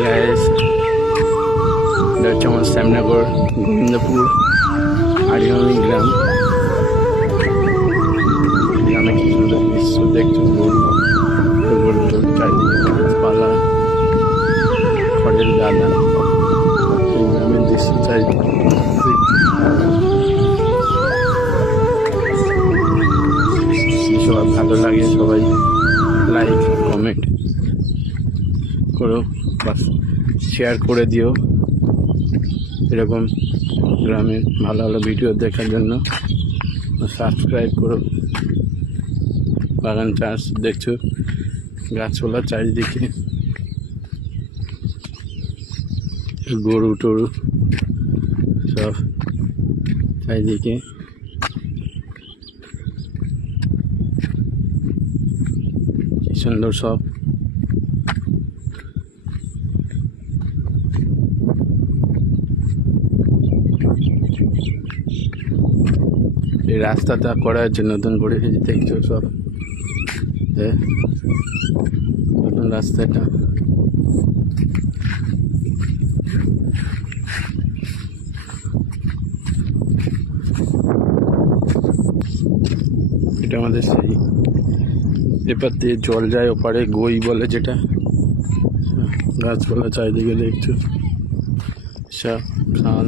Hi guys, এটা হচ্ছে আমার শ্যামনগর গোবিন্দপুর আড়িয়ামি গ্রামে কি সুন্দর দৃশ্য দেখছো। গরু চারিদিকে গাছপালা, খড়ের গাদা, এই গ্রামের দৃশ্য চারিদিকে সবার ভালো লাগে। সবাই লাইক কমেন্ট করো বা শেয়ার করে দিও। এরকম গ্রামের ভালো ভালো ভিডিও দেখার জন্য সাবস্ক্রাইব করো। বাগান চাষ দেখছো, গাছপালা চারিদিকে, গরু টরু সব চারিদিকে। কি সুন্দর সব। এই রাস্তাটা করা হচ্ছে নতুন করে, দেখছো সব নতুন রাস্তাটা। এটা আমাদের সেই এপার দিয়ে জল যায়, ওপারে গই বলে যেটা। গাছপালা চারিদিকে দেখছো, সব শাল